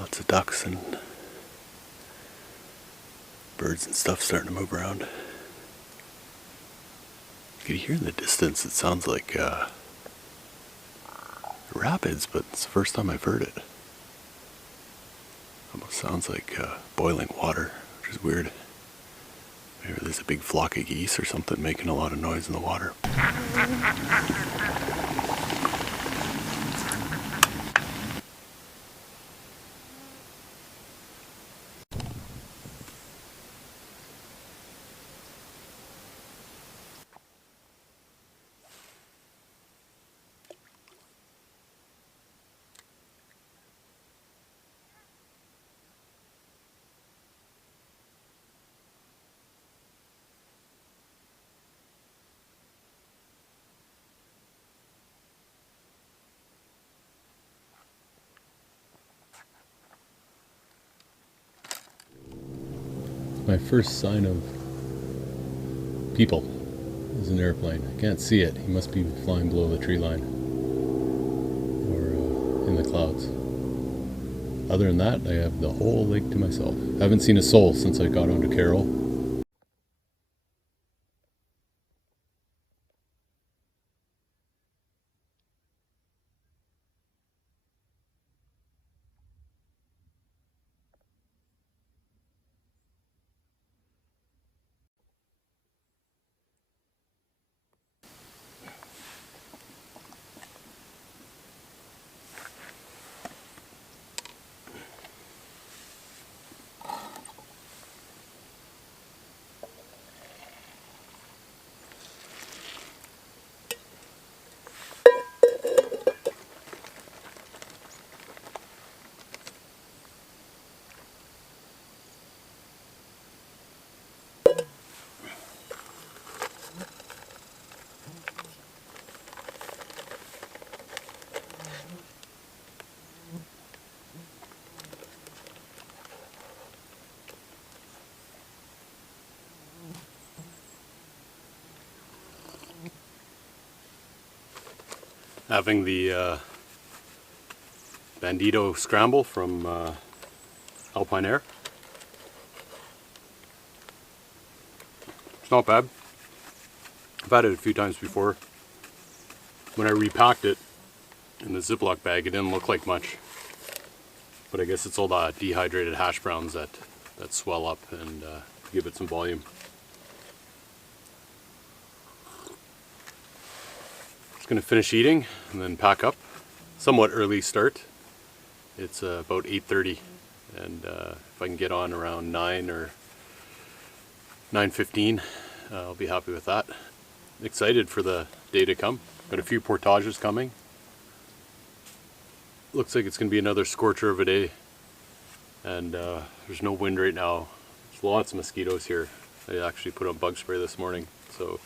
Lots of ducks and birds and stuff starting to move around. You can hear in the distance, it sounds like rapids, but it's the first time I've heard it. Almost sounds like boiling water, which is weird. Maybe there's a big flock of geese or something making a lot of noise in the water. My first sign of people is an airplane. I can't see it. He must be flying below the tree line or in the clouds. Other than that, I have the whole lake to myself. I haven't seen a soul since I got onto Carroll. Having the Bandito scramble from Alpine Air. It's not bad. I've had it a few times before. When I repacked it in the Ziploc bag, it didn't look like much. But I guess it's all the dehydrated hash browns that swell up and give it some volume. Going to finish eating and then pack up. Somewhat early start. It's about 8:30, and if I can get on around 9 or 9:15, I'll be happy with that. Excited for the day to come. Got a few portages coming. Looks like it's going to be another scorcher of a day, and there's no wind right now. There's lots of mosquitoes here. I actually put on bug spray this morning, so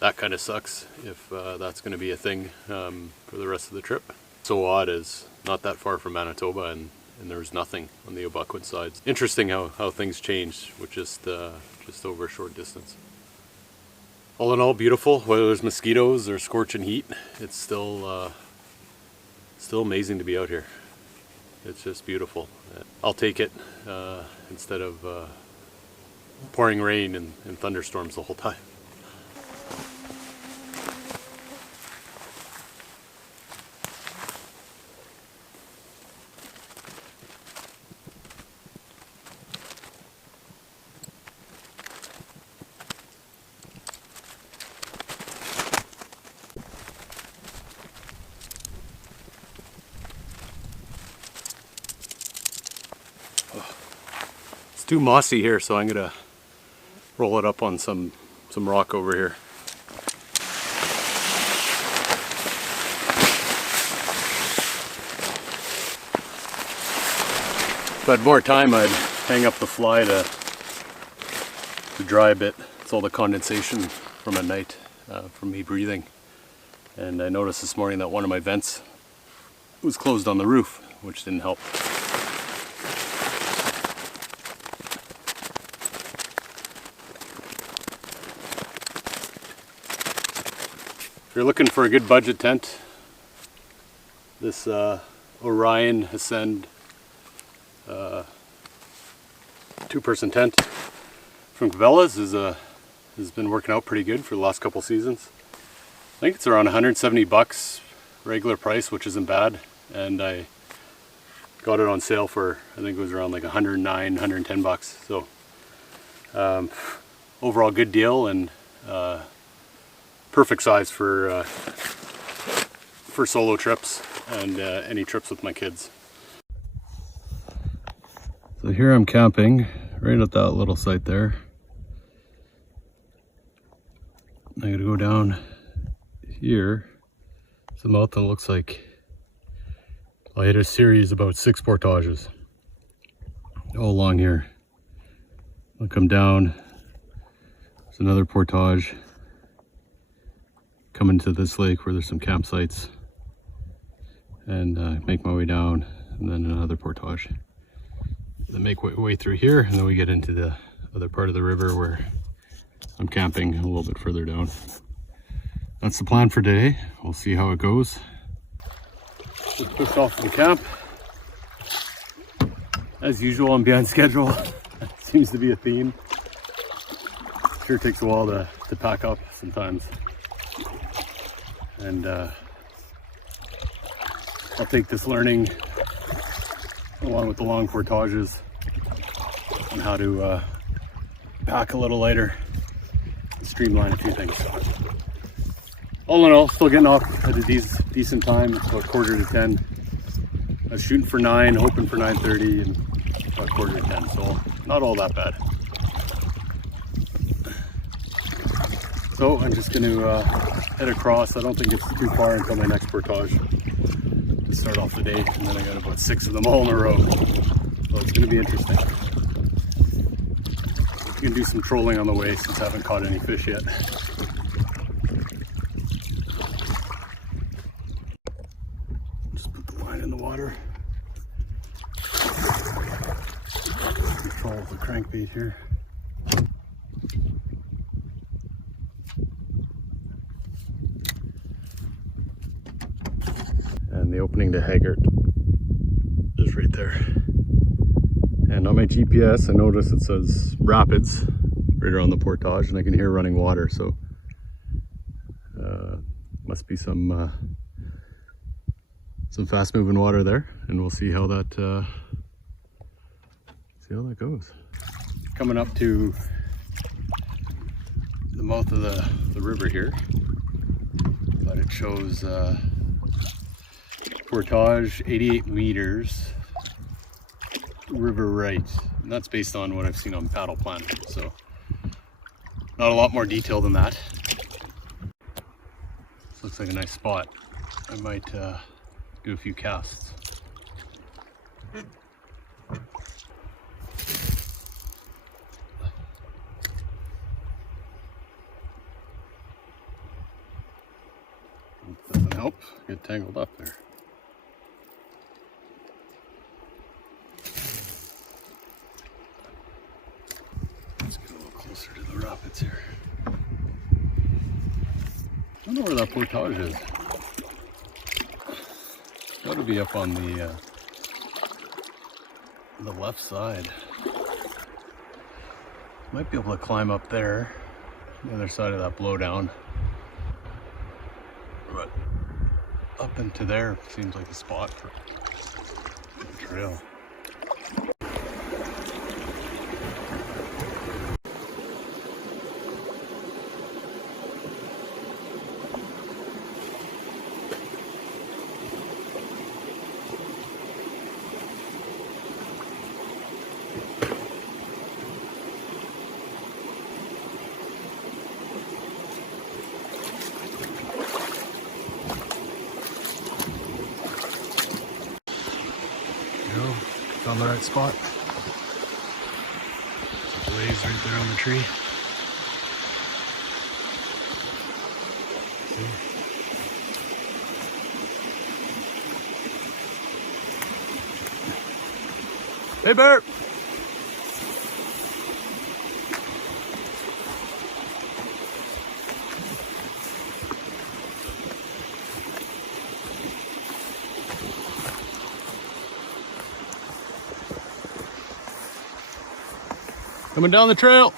that kind of sucks if that's going to be a thing for the rest of the trip. So odd, is not that far from Manitoba, and there was nothing on the Obuckwin side. Interesting how things changed with just over a short distance. All in all, beautiful. Whether there's mosquitoes or scorching heat, it's still amazing to be out here. It's just beautiful. I'll take it instead of pouring rain and thunderstorms the whole time. It's too mossy here, so I'm gonna roll it up on some rock over here. If I had more time, I'd hang up the fly to dry a bit. It's all the condensation from at night from me breathing. And I noticed this morning that one of my vents was closed on the roof, which didn't help. If you're looking for a good budget tent, this Orion Ascend Two-person tent from Cabela's has been working out pretty good for the last couple seasons. I think it's around 170 bucks regular price, which isn't bad, and I got it on sale for, I think it was around like 109, 110 bucks. So overall good deal, and perfect size for solo trips and any trips with my kids. So here I'm camping right at that little site there. I'm gonna go down here. It's a mouth that looks like I hit a series about 6 portages all along here. I'll come down. There's another portage. Come into this lake where there's some campsites, and make my way down, and then another portage. Then make my way through here, and then we get into the other part of the river where I'm camping a little bit further down. That's the plan for today. We'll see how it goes. Just pushed off to the camp. As usual, I'm behind schedule. Seems to be a theme. Sure takes a while to pack up sometimes. And I'll take this learning along with the long portages on how to pack a little lighter and streamline a few things. All in all, still getting off at a decent time. It's about 9:45. I was shooting for 9, hoping for 9:30, and about 9:45, so not all that bad. So I'm just going to head across. I don't think it's too far until my next portage to start off the day, and then I got about 6 of them all in a row. So it's going to be interesting. I'm going to do some trolling on the way since I haven't caught any fish yet. Just put the line in the water. Control the crankbait here. And the opening to Haggart is right there. And on my GPS, I notice it says rapids right around the portage, and I can hear running water, so must be some fast moving water there, and we'll see how that goes. Coming up to the mouth of the river here, but it shows portage 88 meters river right, and that's based on what I've seen on Paddle Plan, so not a lot more detail than that. This looks like a nice spot. I might do a few casts. Doesn't help, get tangled up there. Let's get a little closer to the rapids here. I don't know where that portage is. Got to be up on the left side. Might be able to climb up there, the other side of that blowdown. But up into there seems like a spot for the trail. Found the right spot. There's a blaze right there on the tree. See? Hey, bear! Coming down the trail.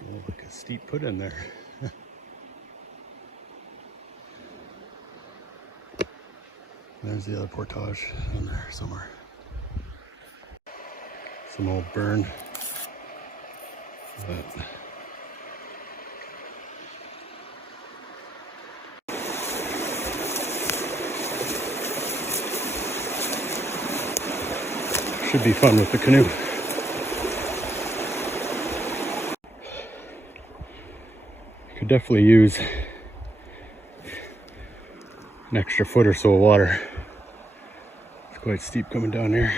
Oh, like a steep put in there. There's the other portage in there somewhere. Some old burn. But should be fun with the canoe. Could definitely use an extra foot or so of water. It's quite steep coming down here.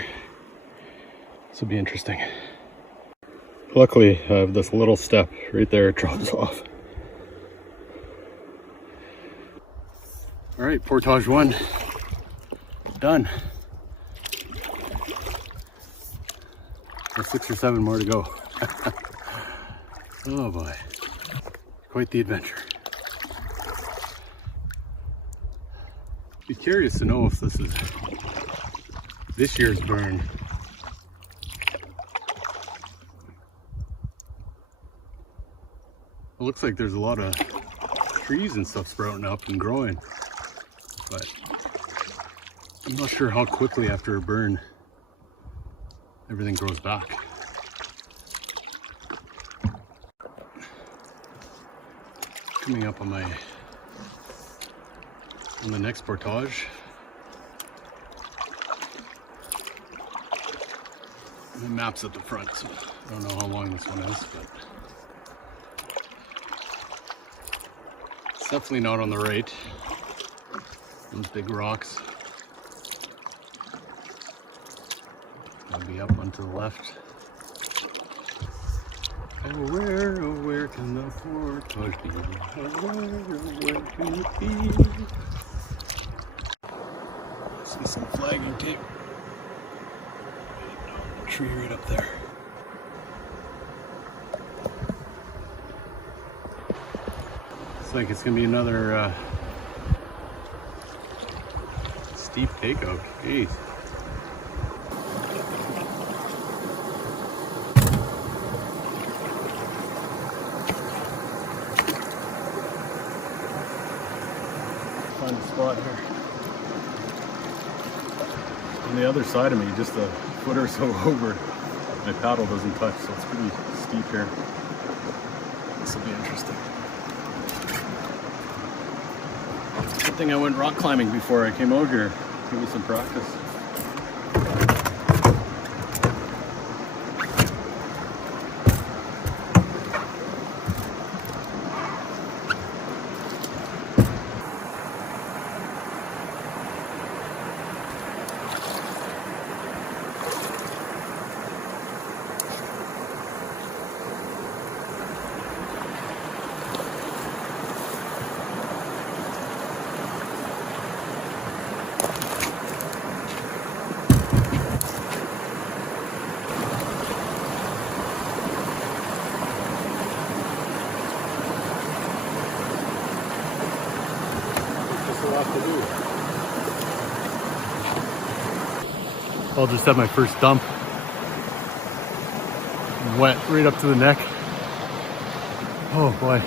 This will be interesting. Luckily, I have this little step right there, it drops off. All right, Portage 1, done. There's 6 or 7 more to go. Oh boy, quite the adventure. Be curious to know if this is this year's burn. It looks like there's a lot of trees and stuff sprouting up and growing, but I'm not sure how quickly after a burn everything grows back. Coming up on the next portage. The map's at the front, so I don't know how long this one is, but it's definitely not on the right. Those big rocks. I'll be up onto the left. Oh, where can the portage be? Where can it be? I see some flagging tape. Tree right up there. Looks like it's gonna be another steep takeout. Jeez. Find a spot here. On the other side of me, just a foot or so over, my paddle doesn't touch, so it's pretty steep here. This will be interesting. Good thing I went rock climbing before I came out here. Give me some practice. I'll just have my first dump. Wet right up to the neck. Oh boy.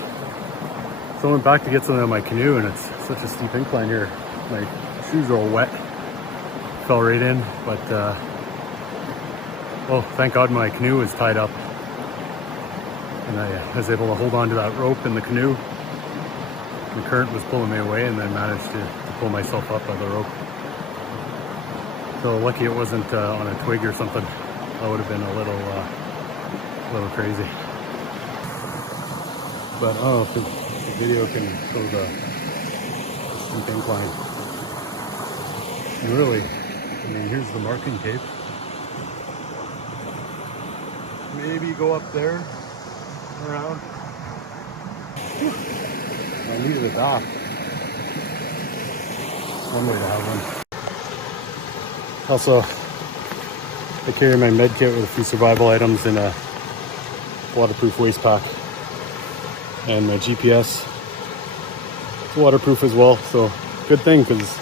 So I went back to get something on my canoe and it's such a steep incline here. My shoes are all wet. Fell right in, but oh, thank God my canoe was tied up. And I was able to hold on to that rope in the canoe. The current was pulling me away and then managed to pull myself up by the rope. So lucky it wasn't on a twig or something. That would have been a little crazy. But I don't know if the video can show the steep incline. And really, I mean, here's the marking tape. Maybe go up there, around. I needed a dock. One way to have one. Also, I carry my med kit with a few survival items in a waterproof waist pack and my GPS. It's waterproof as well, so good thing because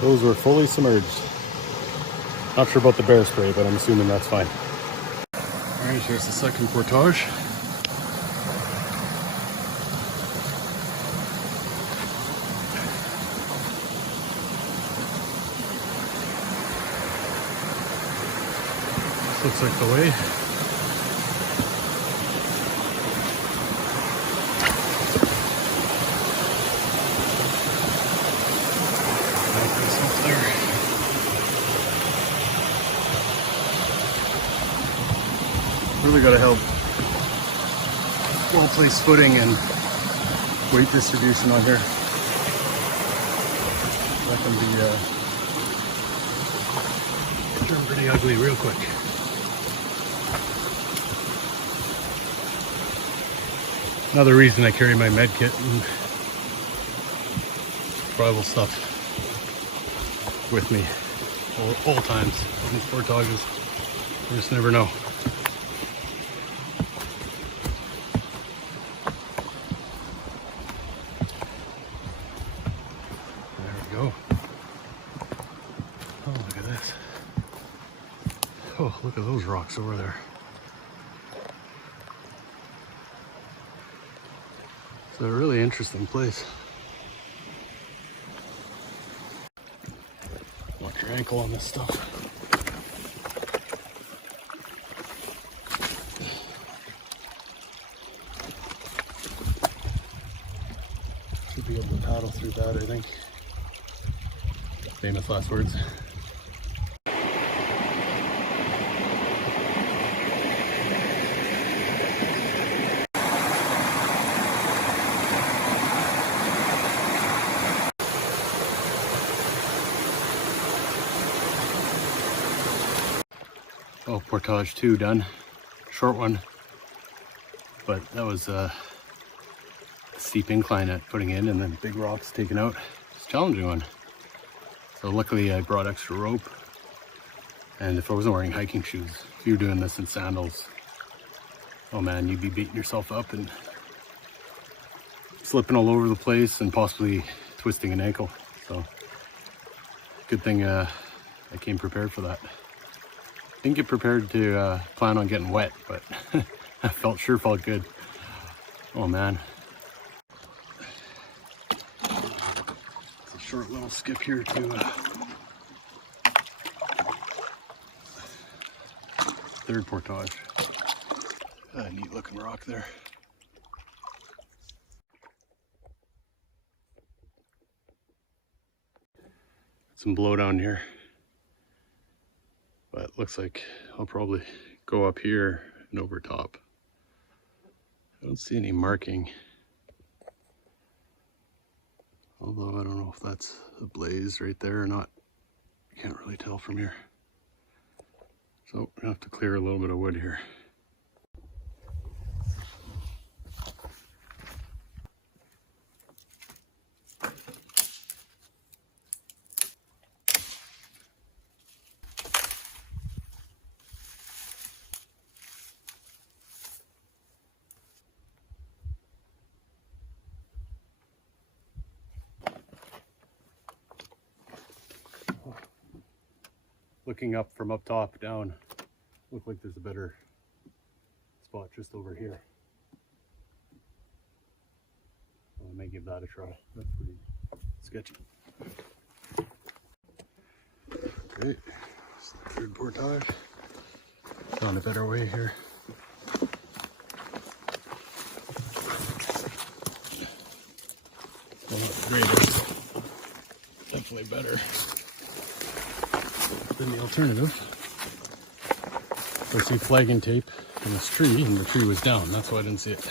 those were fully submerged. Not sure about the bear spray, but I'm assuming that's fine. Alright, here's the second portage. This looks like the way. Really got to help well-placed footing and weight distribution on here. That can be turn pretty ugly real quick. Another reason I carry my med kit and survival stuff with me all times on these portages. You just never know. Oh, look at this. Oh, look at those rocks over there. It's a really interesting place. Watch your ankle on this stuff. Should be able to paddle through that, I think. Famous last words. Oh, Portage 2 done. Short one. But that was a steep incline at putting in and then big rocks taken out. It's a challenging one. So luckily I brought extra rope. And if I wasn't wearing hiking shoes, if you were doing this in sandals, oh man, you'd be beating yourself up and slipping all over the place and possibly twisting an ankle. So good thing I came prepared for that. Didn't get prepared to plan on getting wet, but I sure felt good. Oh man. It's a short little skip here to third portage. A neat looking rock there. Some blowdown here. But looks like I'll probably go up here and over top. I don't see any marking. Although I don't know if that's a blaze right there or not. Can't really tell from here. So we're gonna have to clear a little bit of wood here. Looking up from up top down, look like there's a better spot just over here. I may give that a try. That's pretty sketchy. Okay, it's the third portage. Found a better way here. Well, not the greatest, definitely better than the alternative. I see flagging tape in this tree, and the tree was down. That's why I didn't see it.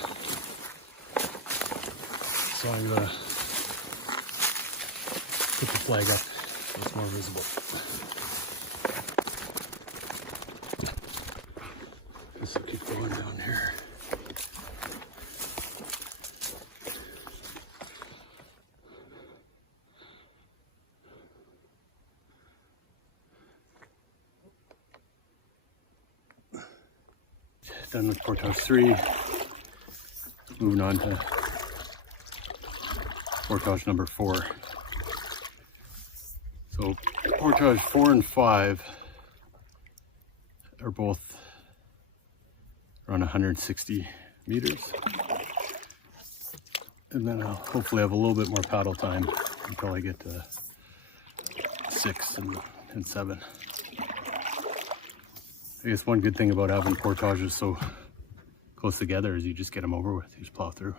So I'm gonna put the flag up so it's more visible. Guess I'll keep going down here. Done with Portage 3. Moving on to portage number 4. So portage 4 and 5 are both around 160 meters. And then I'll hopefully have a little bit more paddle time until I get to 6 and 7. I guess one good thing about having portages so close together is you just get them over with. You just plow through.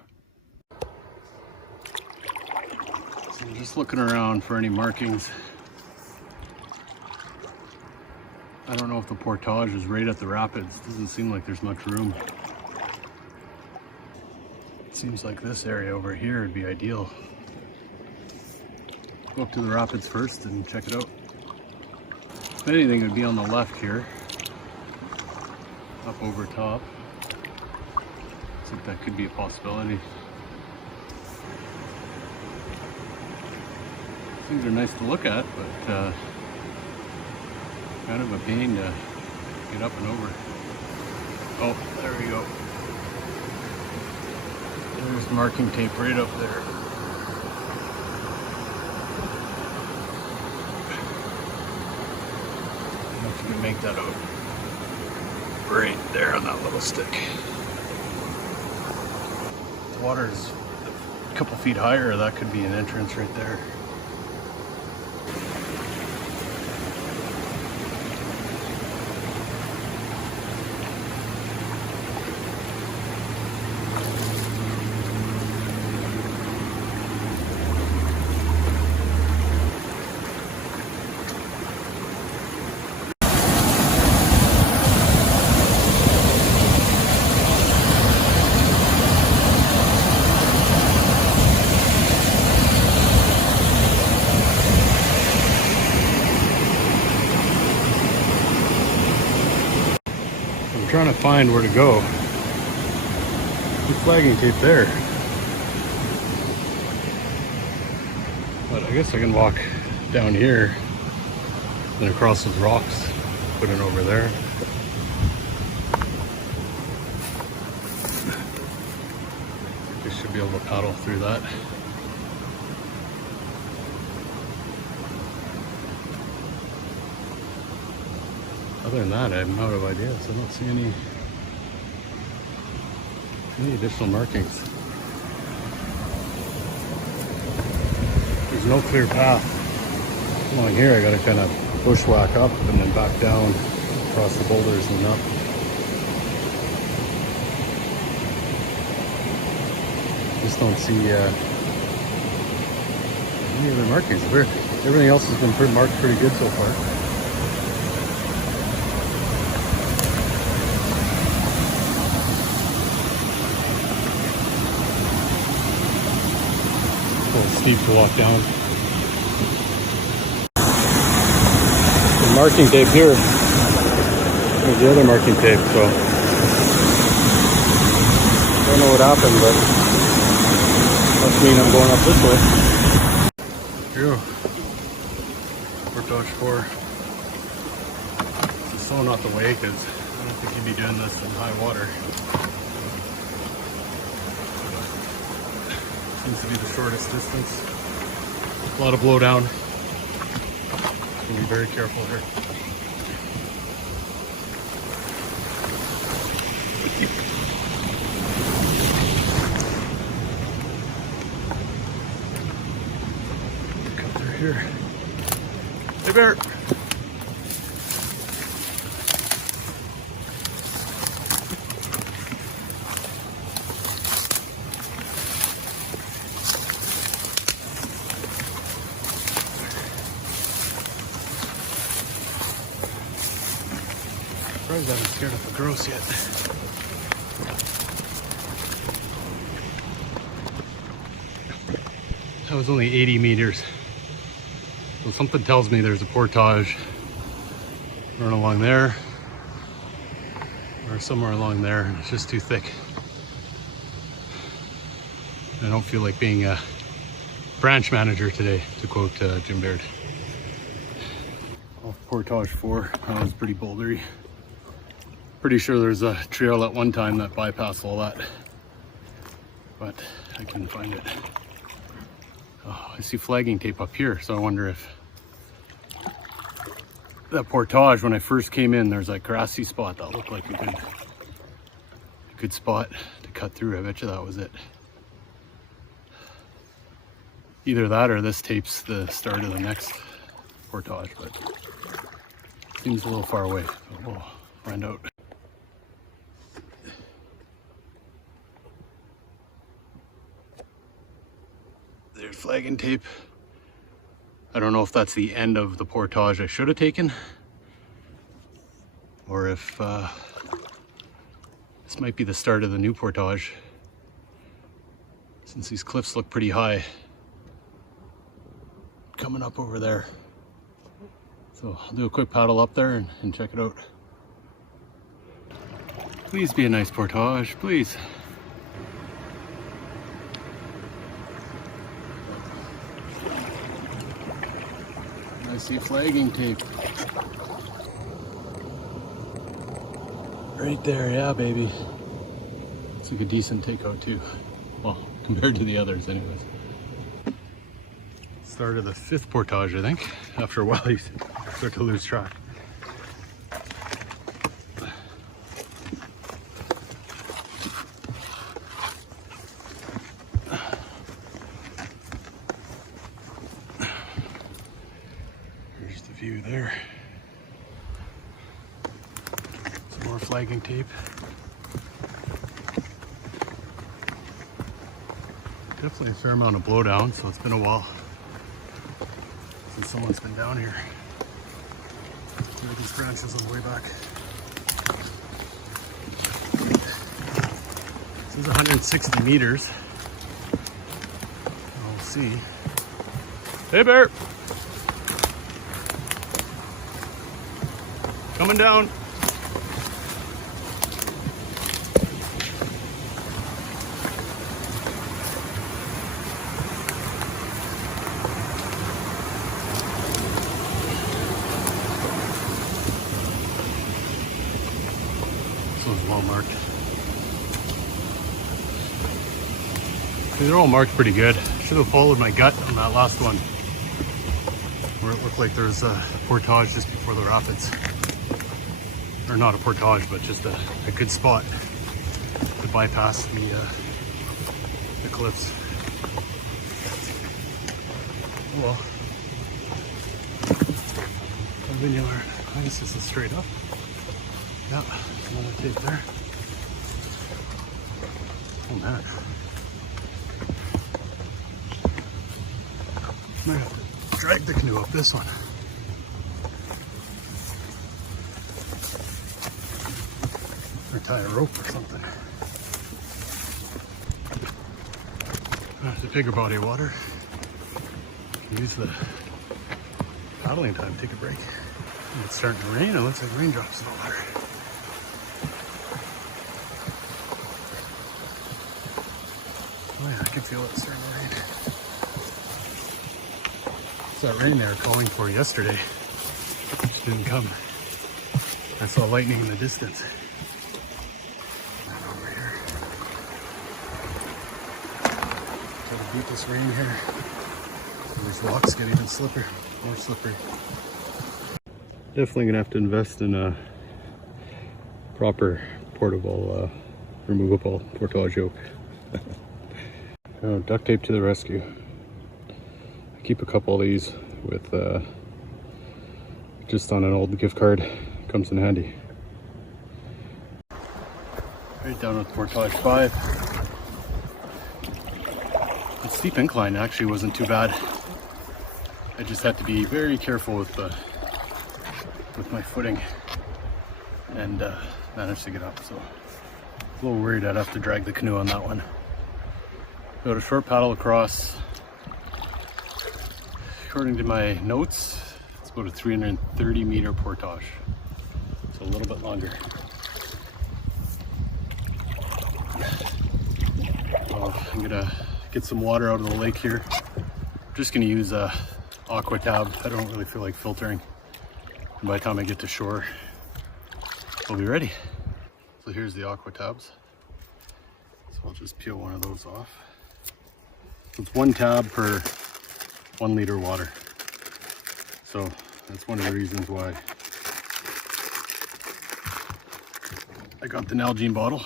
So I'm just looking around for any markings. I don't know if the portage is right at the rapids. Doesn't seem like there's much room. It seems like this area over here would be ideal. Go up to the rapids first and check it out. If anything, it would be on the left here. Up over top. I think that could be a possibility. Things are nice to look at, but kind of a pain to get up and over. Oh, there we go. There's marking tape right up there. I don't know if you can make that out. Right there on that little stick. The water's a couple feet higher, that could be an entrance right there. I'm trying to find where to go. Good flagging tape there. But I guess I can walk down here, then across those rocks, put it over there. I should be able to paddle through that. Other than that, I'm out of ideas. I don't see any additional markings. There's no clear path along here. I gotta kind of bushwhack up and then back down across the boulders and up. Just don't see any other markings. Everything else has been marked pretty good so far. Steep to walk down. The marking tape here. There's the other marking tape, so don't know what happened, but must mean I'm going up this way. Here, Portage 4. This is so not the way, because I don't think you'd be doing this in high water. Seems to be the shortest distance. A lot of blowdown. So be very careful here. Come through here. Hey, bear. I haven't scared up the grouse yet. That was only 80 meters. So something tells me there's a portage running along there or somewhere along there, and it's just too thick. I don't feel like being a branch manager today, to quote Jim Baird. Off Portage 4, that was pretty bouldery. Pretty sure there's a trail at one time that bypassed all that, but I couldn't find it. Oh, I see flagging tape up here, so I wonder if that Portage, when I first came in, there's that grassy spot that looked like a good spot to cut through. I bet you that was it. Either that or this tape's the start of the next Portage, but seems a little far away, but we'll find out. There's flagging tape. I don't know if that's the end of the Portage I should have taken, or if this might be the start of the new Portage, since these cliffs look pretty high coming up over there. So I'll do a quick paddle up there and check it out. Please be a nice Portage, please. I see flagging tape. Right there, yeah, baby. It's like a decent takeout too. Well, compared to the others anyways. Start of the 5th Portage, I think. After a while you start to lose track. There's the view there. Some more flagging tape. Definitely a fair amount of blowdown, so it's been a while since someone's been down here. Look at these branches on the way back. This is 160 meters. We'll see. Hey, bear! Coming down. Well marked. These are all marked pretty good. Should have followed my gut on that last one, where it looked like there was a portage just before the rapids. Or not a portage, but just a good spot to bypass the cliffs. Well, I guess this is straight up. Yeah, another tape there. Oh man. Might have to drag the canoe up this one. Or tie a rope or something. It's a bigger body of water. Use the paddling time, take a break. It's starting to rain, it looks like raindrops in the water. Oh yeah, I can feel it starting to rain. It's that rain they were calling for yesterday. Just didn't come. I saw lightning in the distance. Right over here. Gotta beat this rain here. And these rocks get even more slippery. Definitely gonna have to invest in a proper portable, removable portage yoke. Oh, duct tape to the rescue. I keep a couple of these with just on an old gift card. Comes in handy. Right down with Portage 5. The steep incline actually wasn't too bad. I just had to be very careful with my footing and managed to get up. So a little worried I'd have to drag the canoe on that one. Got a short paddle across. According to my notes, it's about a 330 meter portage. So a little bit longer. I'm gonna get some water out of the lake here. I'm just gonna use a aqua tab. I don't really feel like filtering. And by the time I get to shore, we'll be ready. So here's the aqua tabs. So I'll just peel one of those off. It's one tab per 1 liter water. So that's one of the reasons why I got the Nalgene bottle,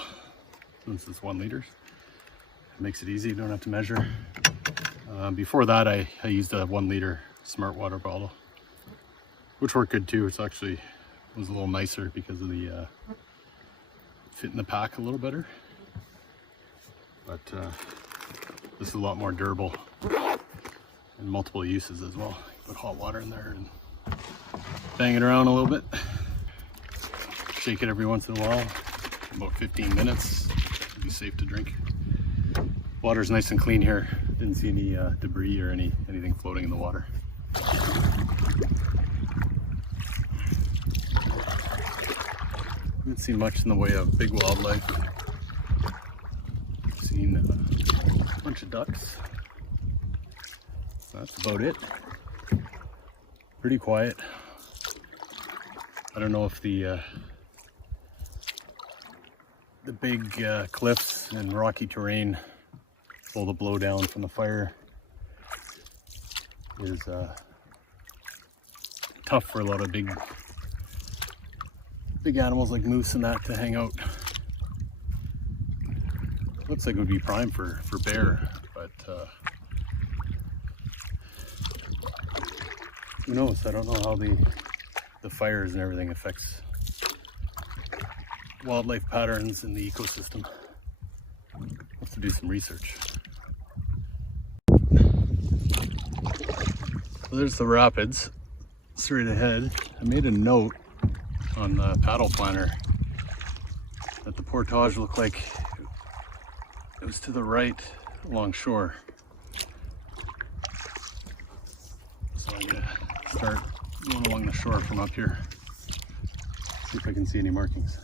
since it's 1 liter. It makes it easy, you don't have to measure. Before that, I used a 1 liter smart water bottle, which worked good too. It's actually was a little nicer because of the fit in the pack a little better. But this is a lot more durable and multiple uses as well. Put hot water in there and bang it around a little bit. Shake it every once in a while. About 15 minutes. It'll be safe to drink. Water's nice and clean here. Didn't see any debris or anything floating in the water. Haven't seen much in the way of big wildlife. Seen a bunch of ducks. That's about it. Pretty quiet. I don't know if the big cliffs and rocky terrain, all the blow down from the fire, is tough for a lot of big animals like moose and that to hang out. Looks like it would be prime for bear, but who knows? I don't know how the fires and everything affects wildlife patterns in the ecosystem. Have to do some research. So there's the rapids straight ahead. I made a note on the paddle planner that the Portage looked like it was to the right along shore. So I'm gonna start going along the shore from up here. See if I can see any markings.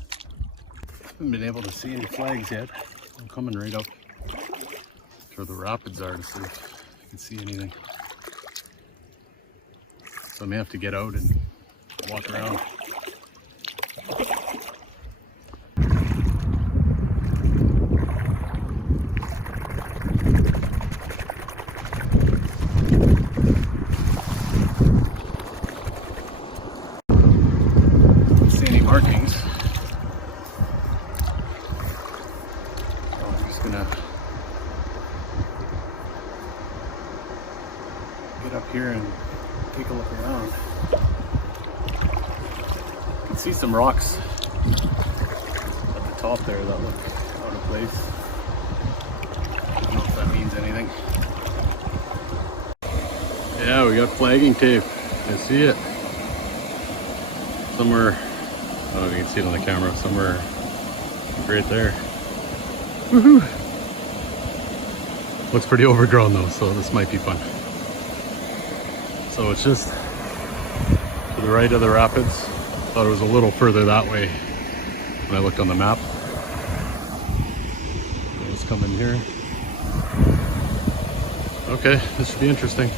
Haven't been able to see any flags yet. I'm coming right up to where the rapids are to see if I can see anything. So I may have to get out and walk around. Markings. So I'm just gonna get up here and take a look around. You can see some rocks at the top there that look out of place. I don't know if that means anything. Yeah, we got flagging tape. I see it. Somewhere, I don't know if you can see it on the camera, somewhere right there. Woohoo! Looks pretty overgrown though, so this might be fun. So it's just to the right of the rapids. Thought it was a little further that way when I looked on the map. Let's come in here. Okay, this should be interesting.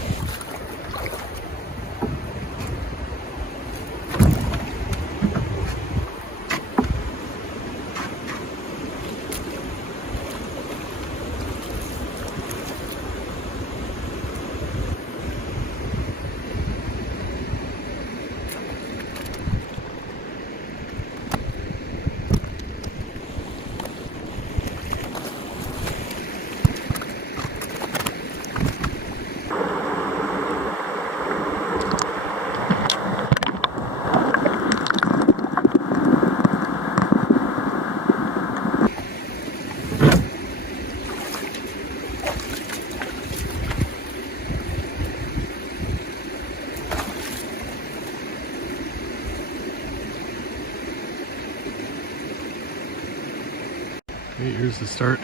Okay, here's the start.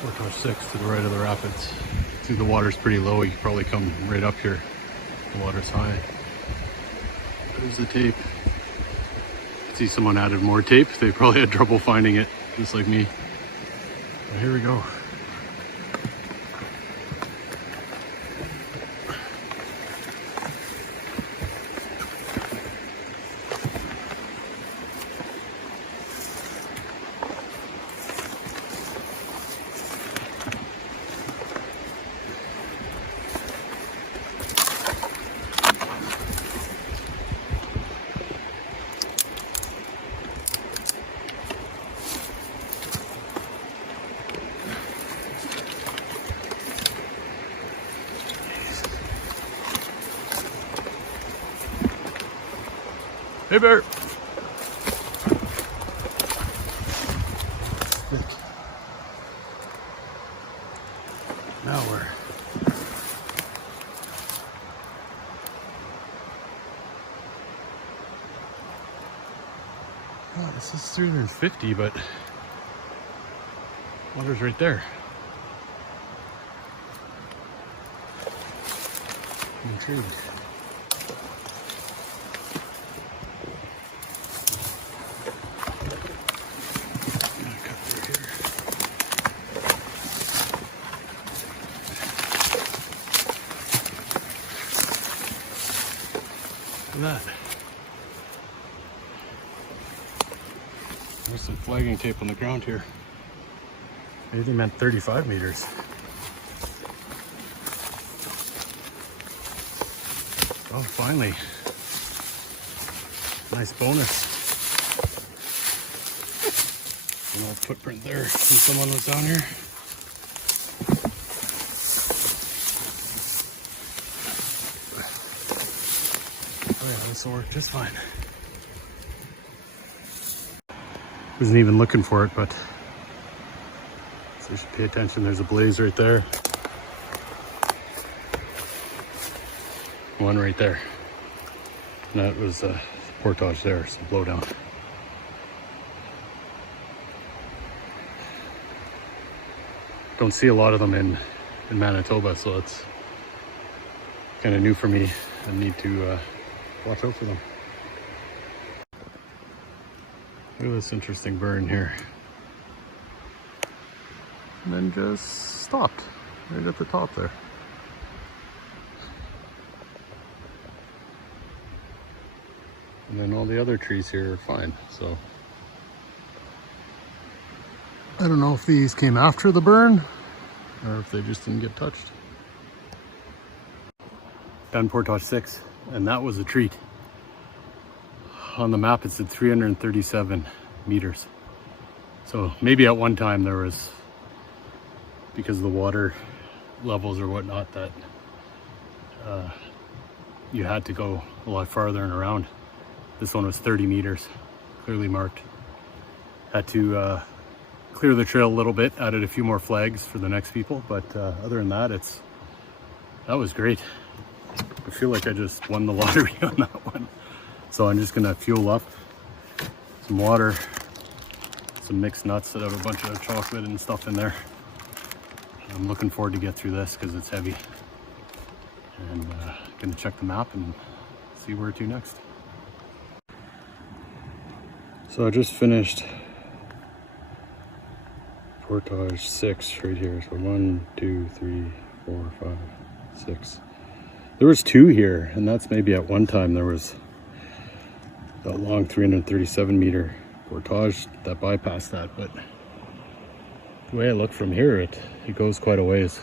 Portage 6 to the right of the rapids. See, the water's pretty low. You could probably come right up here. The water's high. There's the tape. See, someone added more tape. They probably had trouble finding it, just like me. But here we go. Hey, bear. Now we're oh, this is 350, but water's right there. I'm intrigued. Look at that. There's some flagging tape on the ground here. Maybe they meant 35 meters. Oh, finally. Nice bonus. An old footprint there when someone was down here. Oh yeah, this will work just fine. Wasn't even looking for it, but so you should pay attention. There's a blaze right there. One right there. And that was a portage there, so blow down. Don't see a lot of them in Manitoba, so it's kind of new for me. I need to watch out for them. Look at this interesting burn here. And then just stopped right at the top there. And then all the other trees here are fine, so. I don't know if these came after the burn or if they just didn't get touched. Done Portage 6, and that was a treat. On the map it said 337 meters. So maybe at one time there was, because of the water levels or whatnot, that you had to go a lot farther and around. This one was 30 meters, clearly marked. Had to clear the trail a little bit, added a few more flags for the next people, but other than that, that was great. I feel like I just won the lottery on that one. So I'm just gonna fuel up some water, some mixed nuts that have a bunch of chocolate and stuff in there. I'm looking forward to get through this because it's heavy. And gonna check the map and see where to next. So I just finished Portage 6 right here. So 1, 2, 3, 4, 5, 6. There was 2 here, and that's maybe at one time there was that long 337 meter portage that bypassed that, but the way I look from here, it goes quite a ways,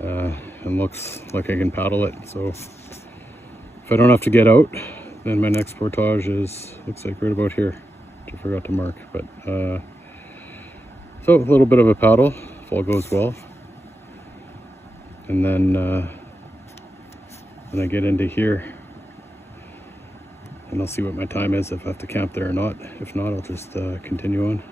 and looks like I can paddle it. So if I don't have to get out, then my next portage looks like right about here, which I forgot to mark. But so a little bit of a paddle if all goes well, and then when I get into here, and I'll see what my time is, if I have to camp there or not. If not, I'll just continue on.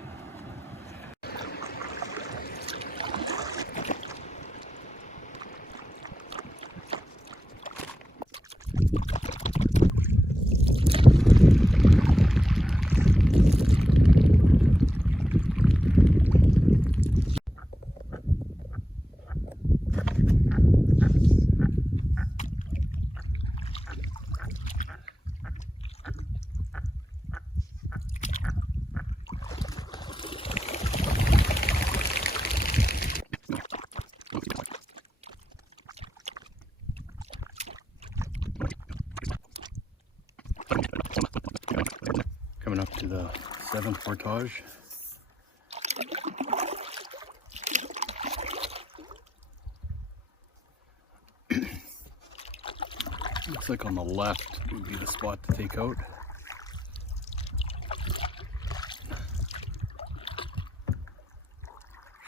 Coming up to the 7th portage. Looks like on the left would be the spot to take out.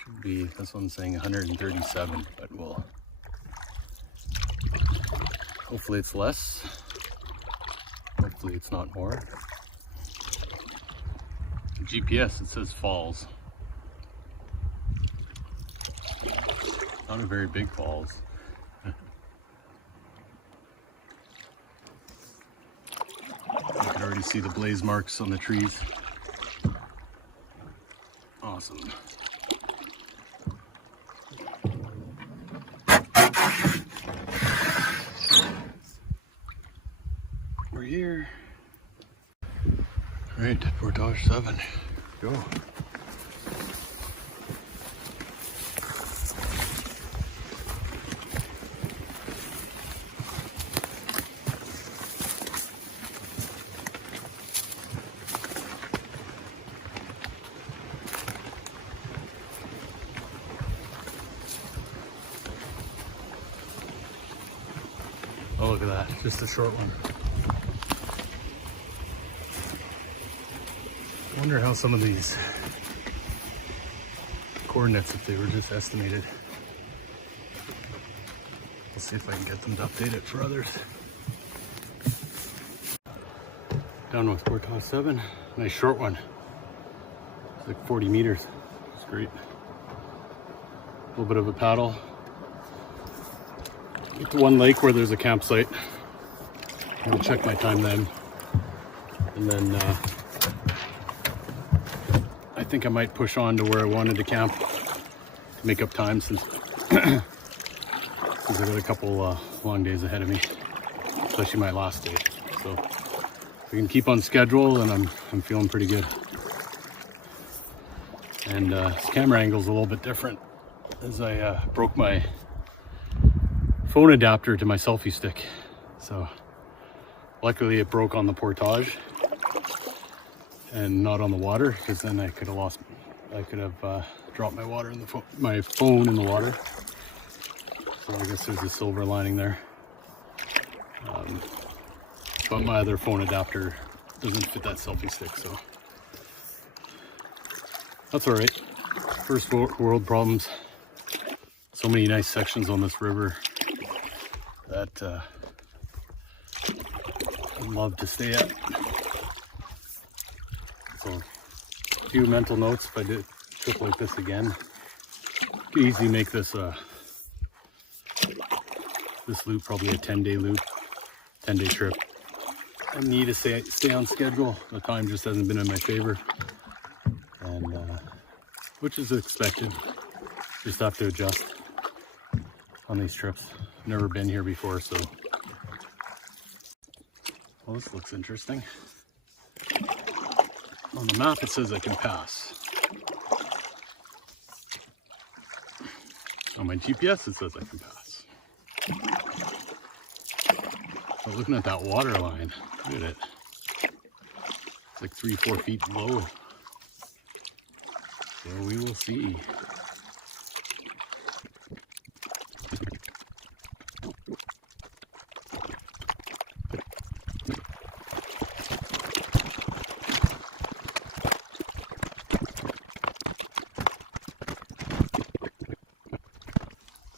Should be, this one's saying 137, but we'll, hopefully it's less. Hopefully it's not more. GPS, it says falls. Not a very big falls. You can already see the blaze marks on the trees. Awesome. We're here. All right, Portage 7. Go. Oh, look at that, just a short one. I wonder how some of these coordinates, if they were just estimated. We'll see if I can get them to update it for others. Down with Portage 7, nice short one. It's like 40 meters, it's great. A little bit of a paddle. Get to one lake where there's a campsite. I'll check my time then. And then I think I might push on to where I wanted to camp to make up time since I got a couple long days ahead of me, especially my last day. So if we can keep on schedule, then I'm feeling pretty good. And this camera angle is a little bit different as I broke my phone adapter to my selfie stick. So luckily it broke on the Portage and not on the water, because then I could have dropped my phone in the water. So I guess there's a silver lining there. But my other phone adapter doesn't fit that selfie stick, so that's all right. First world problems. So many nice sections on this river that I'd love to stay at. So a few mental notes if I did a trip like this again. Could easily make this this loop probably a 10-day loop, 10-day trip. I need to stay on schedule. The time just hasn't been in my favor, and which is expected. Just have to adjust on these trips. Never been here before, so. Well, this looks interesting. On the map it says I can pass. On my GPS it says I can pass. But looking at that water line, look at it. It's like 3-4 feet low. So we will see.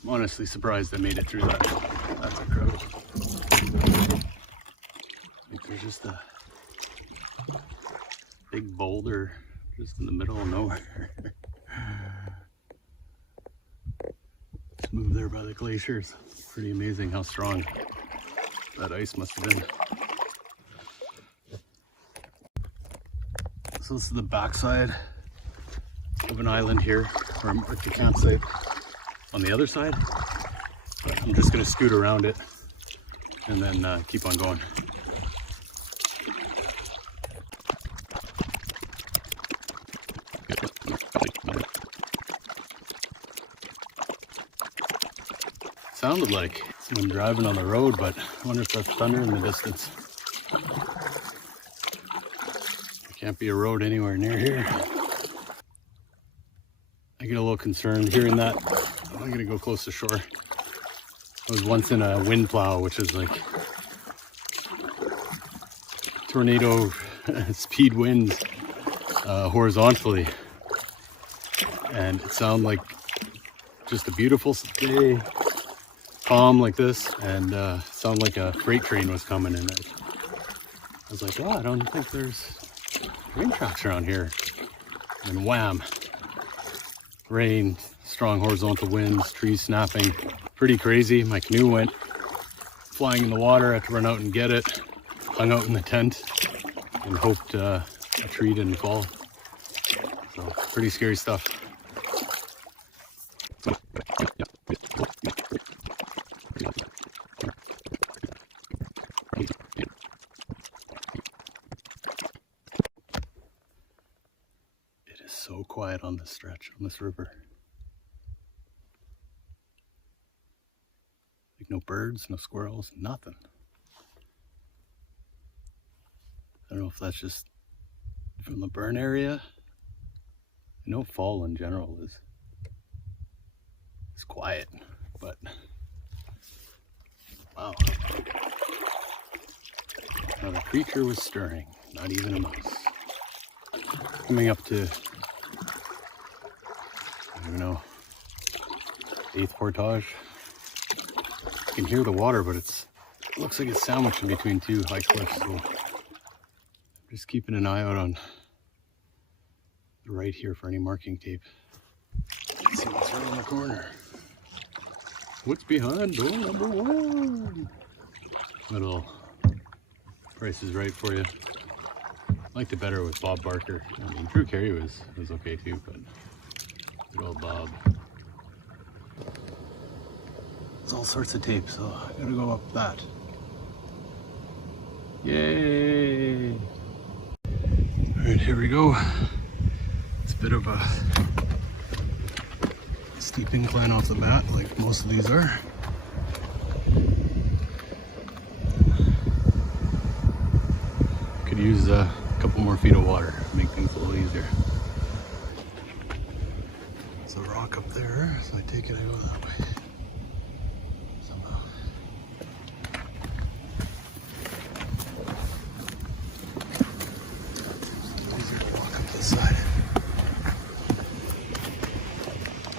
I'm honestly surprised I made it through that. That's incredible. Like there's just a big boulder just in the middle of nowhere. Smooth there by the glaciers. Pretty amazing how strong that ice must have been. So this is the backside of an island here, where I'm at the campsite. On the other side, but I'm just going to scoot around it and then keep on going. Sounded like someone driving on the road, but I wonder if that's thunder in the distance. There can't be a road anywhere near here. I get a little concerned hearing that. I'm gonna go close to shore. I was once in a wind plow, which is like tornado speed winds horizontally, and it sounded like just a beautiful day, calm like this, and sounded like a freight train was coming, and I was like, oh, I don't think there's rain tracks around here. And wham, rain, strong horizontal winds, trees snapping, pretty crazy. My canoe went flying in the water. I had to run out and get it. Hung out in the tent and hoped a tree didn't fall. So pretty scary stuff. It is so quiet on this stretch, on this river. Like no birds, no squirrels, nothing. I don't know if that's just from the burn area. I know fall in general is quiet, but wow. Not a creature was stirring, not even a mouse. Coming up to, I don't know, 8th Portage. You can hear the water, but it looks like it's sandwiched in between two high cliffs, so just keeping an eye out on the right here for any marking tape. Let's see what's right in the corner. What's behind door number 1? Little Price is Right for you. I liked it better with Bob Barker. I mean, Drew Carey was okay too, but good old Bob. There's all sorts of tape, so I gotta go up that. Yay! Alright, here we go. It's a bit of a steep incline off the bat, like most of these are. Could use a couple more feet of water, make things a little easier. There's a rock up there, so I take it I go that way. Somehow. It's easier to walk up this side.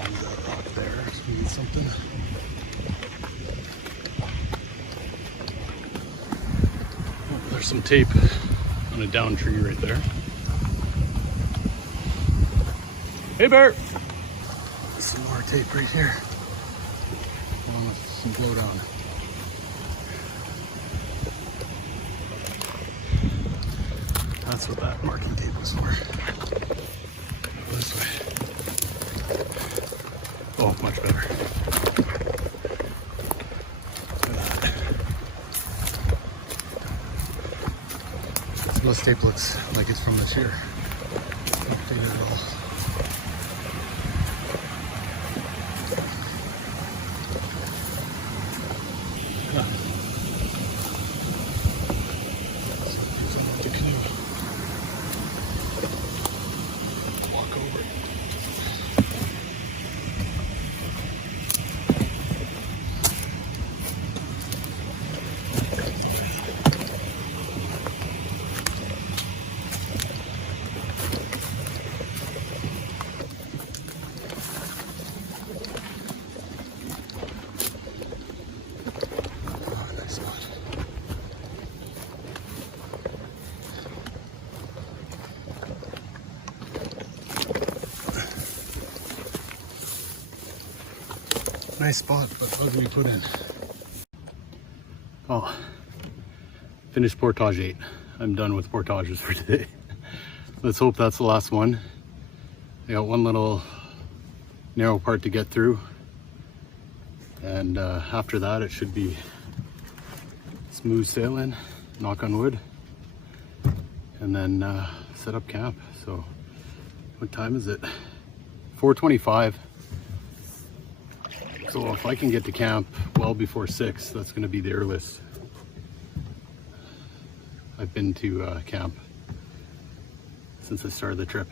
Use that rock there if we need something. Oh, there's some tape on a down tree right there. Hey bear! Some more tape right here. Along with some blowdown. That's what that marking tape was for. Go this way. Oh, much better. Look at that. This tape looks like it's from this year. Not dated at all. Yeah. The canoe. Walk over it. Nice spot, but ugly put in. Oh, finished Portage 8. I'm done with Portages for today. Let's hope that's the last one. I got one little narrow part to get through. And after that, it should be smooth sailing, knock on wood. And then set up camp. So what time is it? 4:25. So if I can get to camp well before 6, that's going to be the earliest I've been to camp since I started the trip.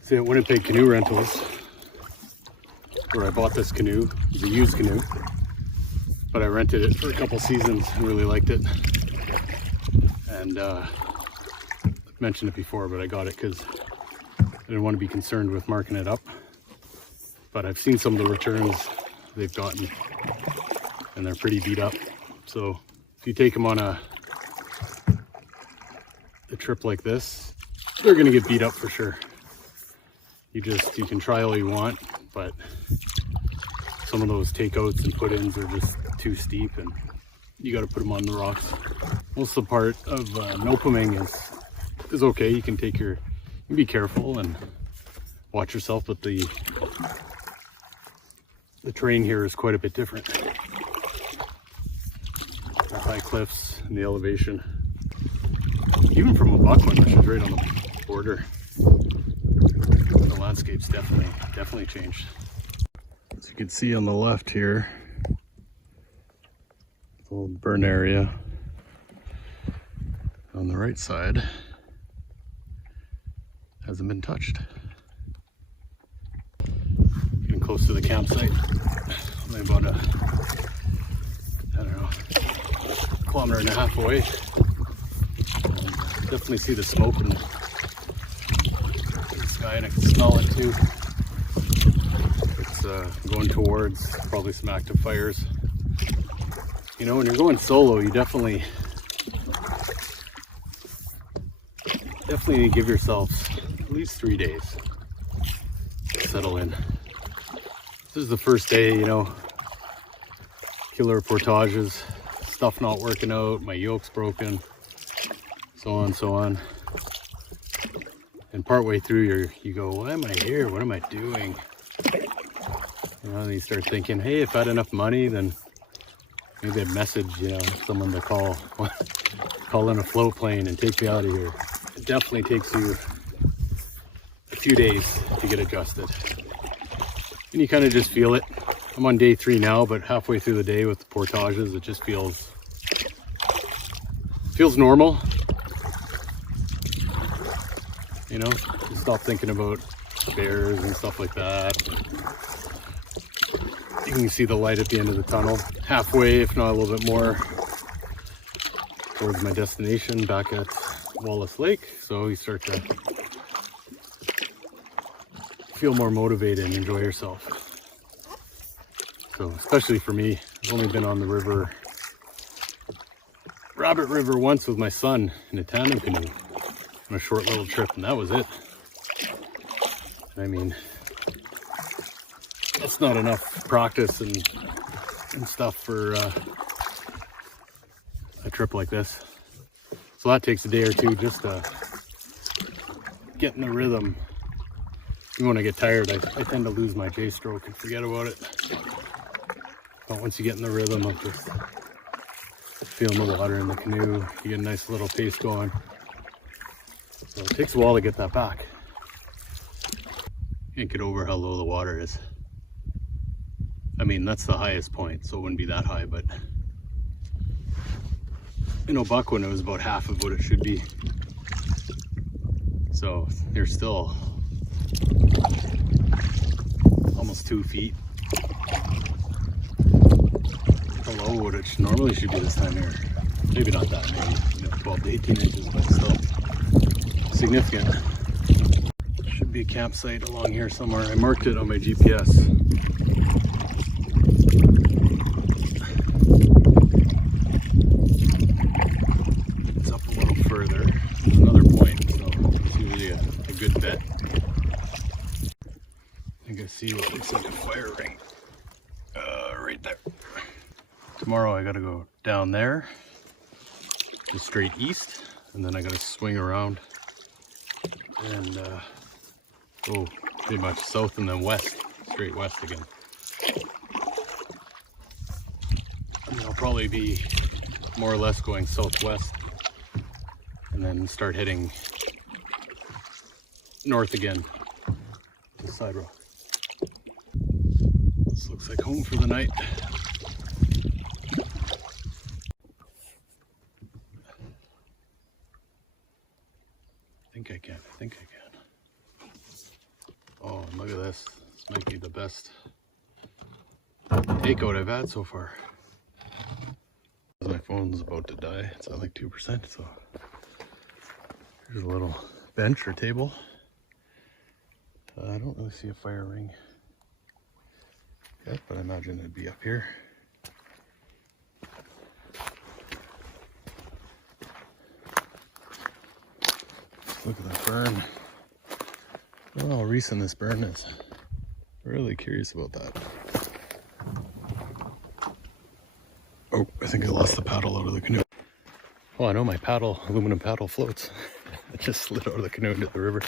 See, at Winnipeg Canoe Rentals, where I bought this canoe, it's a used canoe, but I rented it for a couple seasons and really liked it. and I've mentioned it before, but I got it because I didn't want to be concerned with marking it up. But I've seen some of the returns they've gotten, and they're pretty beat up. So if you take them on a trip like this, they're gonna get beat up for sure. You can try all you want, but some of those takeouts and put-ins are just too steep, and you got to put them on the rocks. Most of the part of nopaming is okay. You can be careful and watch yourself, but the terrain here is quite a bit different. The high cliffs and the elevation, even from a Buckland, which is right on the border, the landscape's definitely changed. As you can see on the left here, the little burn area. On the right side, hasn't been touched. Getting close to the campsite. Only about a, I don't know, 1.5 kilometers away. Definitely see the smoke in the sky, and I can smell it too. It's going towards probably some active fires. You know, when you're going solo, you definitely need to give yourselves at least 3 days to settle in. This is the first day, you know, killer portages, stuff not working out, my yoke's broken, so on. And partway through, you go, why am I here? What am I doing? You know, and you start thinking, hey, if I had enough money, then maybe I'd message, you know, someone to call in a float plane and take me out of here. It definitely takes you a few days to get adjusted. And you kind of just feel it. I'm on day 3 now, but halfway through the day with the portages, it just feels normal. You know, you stop thinking about bears and stuff like that. You can see the light at the end of the tunnel. Halfway, if not a little bit more, towards my destination back at Wallace Lake. So you start to feel more motivated and enjoy yourself. So especially for me, I've only been on the river, Rabbit River, once with my son in a tandem canoe on a short little trip, and that was it. I mean, that's not enough practice and stuff for a trip like this. So that takes a day or two just to get in the rhythm. Even when I get tired, I tend to lose my J-stroke and forget about it. But once you get in the rhythm of just feeling the water in the canoe, you get a nice little pace going. So it takes a while to get that back. Can't get over how low the water is. I mean, that's the highest point, so it wouldn't be that high, but you know, Buckland, it was about half of what it should be. So you're still almost 2 feet below what it normally should be this time here. Maybe not that, maybe 12 to 18 inches, but still significant. Should be a campsite along here somewhere. I marked it on my GPS. It's up a little further. There's another point, so it's usually a good bet. I think I see what looks like a fire ring right there. Tomorrow I gotta go down there, just straight east, and then I gotta swing around and go pretty much south and then west, straight west again. And I'll probably be more or less going southwest and then start heading north again to Side Rock. This looks like home for the night. I think I can. Oh, look at this. This might be the best takeout I've had so far. because my phone's about to die. It's at like 2%, so here's a little bench or table. I don't really see a fire ring yet, but I imagine it'd be up here. Look at that burn. I don't know how recent this burn is. Really curious about that. Oh, I think I lost the paddle out of the canoe. Oh, I know my paddle, aluminum paddle floats. It just slid out of the canoe into the river.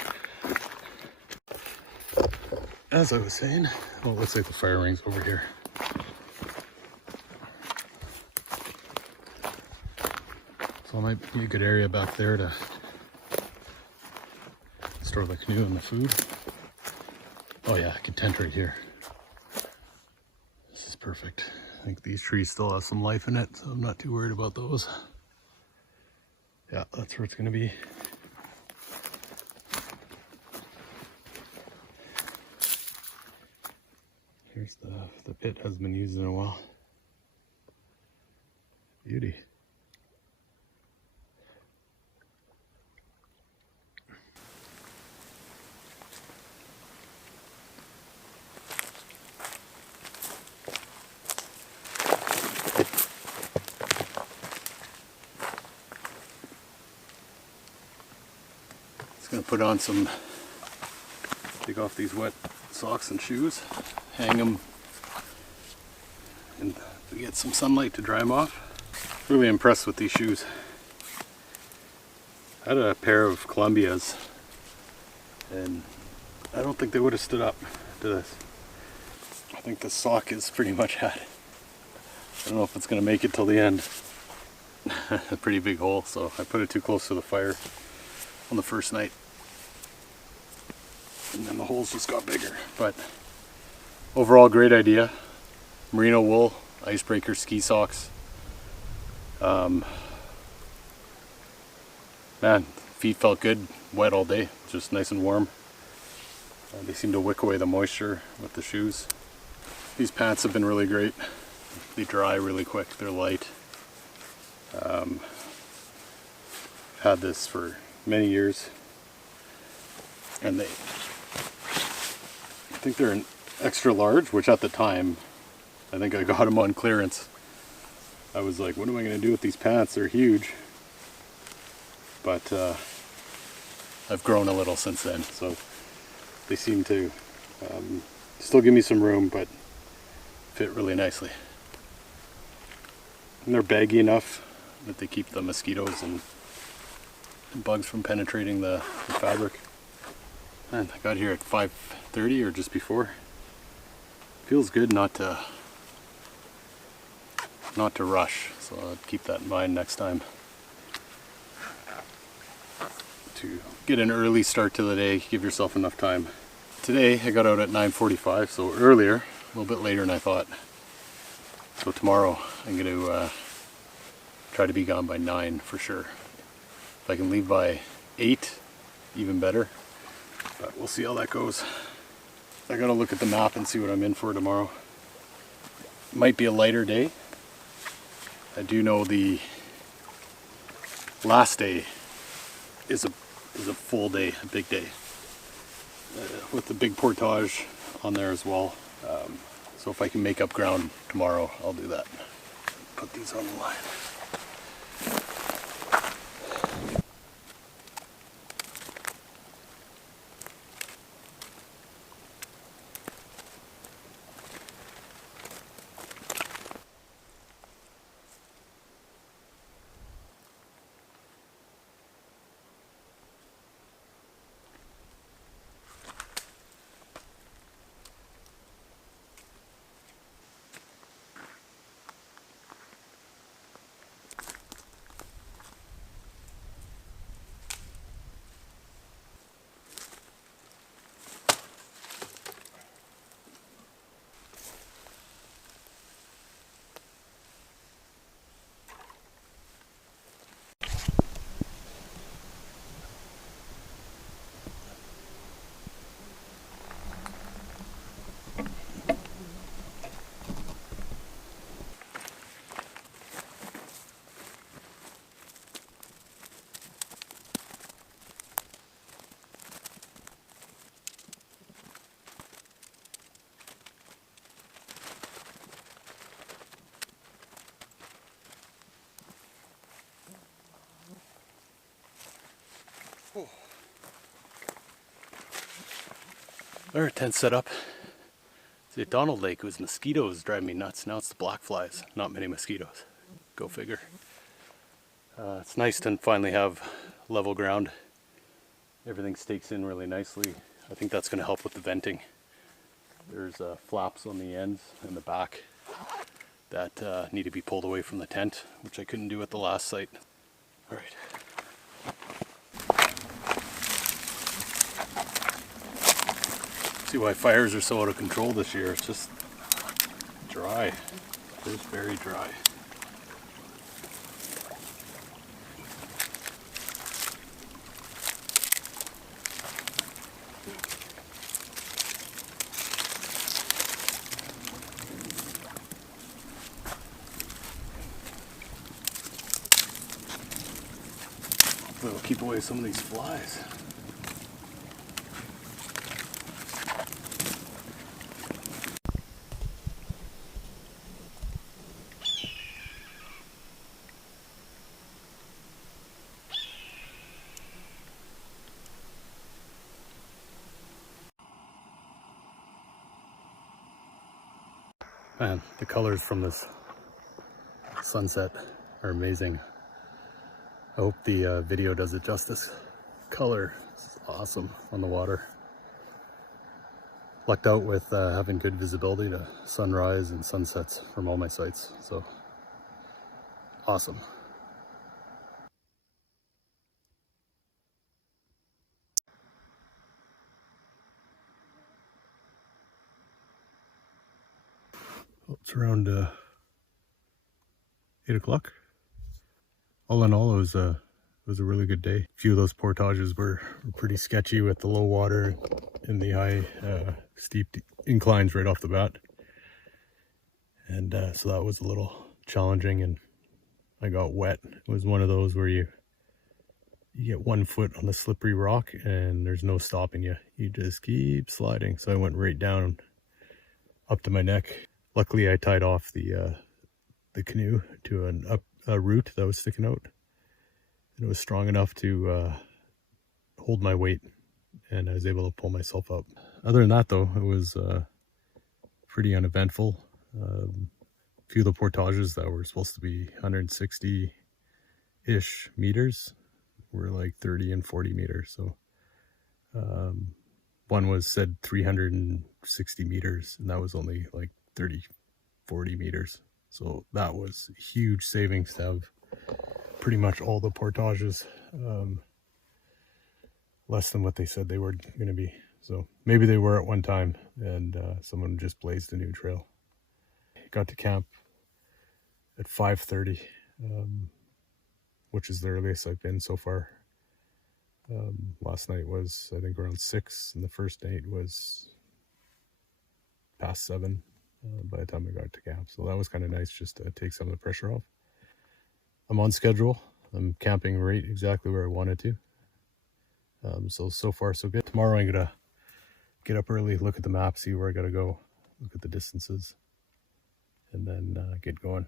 As I was saying, well, it looks like the fire ring's over here. So it might be a good area back there to store the canoe and the food. Oh yeah, I can tent right here. This is perfect. I think these trees still have some life in it, so I'm not too worried about those. Yeah, that's where it's gonna be. Here's the pit, hasn't been used in a while. Beauty. Just gonna put on some, take off these wet socks and shoes, hang them, and get some sunlight to dry them off. Really impressed with these shoes. I had a pair of Columbias, and I don't think they would have stood up to this. I think the sock is pretty much had. I don't know if it's gonna make it till the end. A pretty big hole, so I put it too close to the fire on the first night. And then the holes just got bigger. But overall, great idea. Merino wool, icebreaker ski socks. Man, feet felt good, wet all day, just nice and warm. They seem to wick away the moisture with the shoes. These pants have been really great. They dry really quick, they're light. Had this for many years, and I think they're an extra large, which at the time, I think I got them on clearance. I was like, what am I going to do with these pants? They're huge. But I've grown a little since then, so they seem to still give me some room, but fit really nicely. And they're baggy enough that they keep the mosquitoes and bugs from penetrating the fabric. And I got here at 5:30 or just before. Feels good not to rush, so I'll keep that in mind next time. To get an early start to the day, give yourself enough time. Today I got out at 9:45, so earlier, a little bit later than I thought. So tomorrow I'm going to try to be gone by 9 for sure. If I can leave by 8, even better. But we'll see how that goes. I gotta look at the map and see what I'm in for tomorrow. Might be a lighter day. I do know the last day is a full day, a big day, with the big portage on there as well. So if I can make up ground tomorrow, I'll do that. Put these on the line. Our tent set up. See, at Donald Lake, it was mosquitoes driving me nuts. Now it's the black flies. Not many mosquitoes. Go figure. It's nice to finally have level ground. Everything stakes in really nicely. I think that's going to help with the venting. There's flaps on the ends and the back that need to be pulled away from the tent, which I couldn't do at the last site. All right. See why fires are so out of control this year. It's just dry. It is very dry. Hopefully we'll keep away some of these flies. Man, the colors from this sunset are amazing. I hope the video does it justice. Color is awesome on the water. Lucked out with having good visibility to sunrise and sunsets from all my sites, so awesome. It's around 8 o'clock. All in all, it was a really good day. A few of those portages were pretty sketchy with the low water and the high steep inclines right off the bat. And so that was a little challenging, and I got wet. It was one of those where you get 1 foot on the slippery rock and there's no stopping you. You just keep sliding. So I went right down up to my neck. Luckily, I tied off the canoe to a root that was sticking out. And it was strong enough to hold my weight, and I was able to pull myself up. Other than that, though, it was pretty uneventful. A few of the portages that were supposed to be 160-ish meters were like 30 and 40 meters. So one was said 360 meters, and that was only like 30, 40 meters. So that was huge savings to have pretty much all the portages less than what they said they were going to be. So maybe they were at one time, and someone just blazed a new trail. Got to camp at 5:30, which is the earliest I've been so far. Last night was, I think, around 6, and the first night was past 7 by the time I got to camp. So that was kind of nice, just to take some of the pressure off. I'm on schedule. I'm camping right exactly where I wanted to. So far so good. Tomorrow I'm gonna get up early, look at the map, see where I gotta go, look at the distances, and then get going.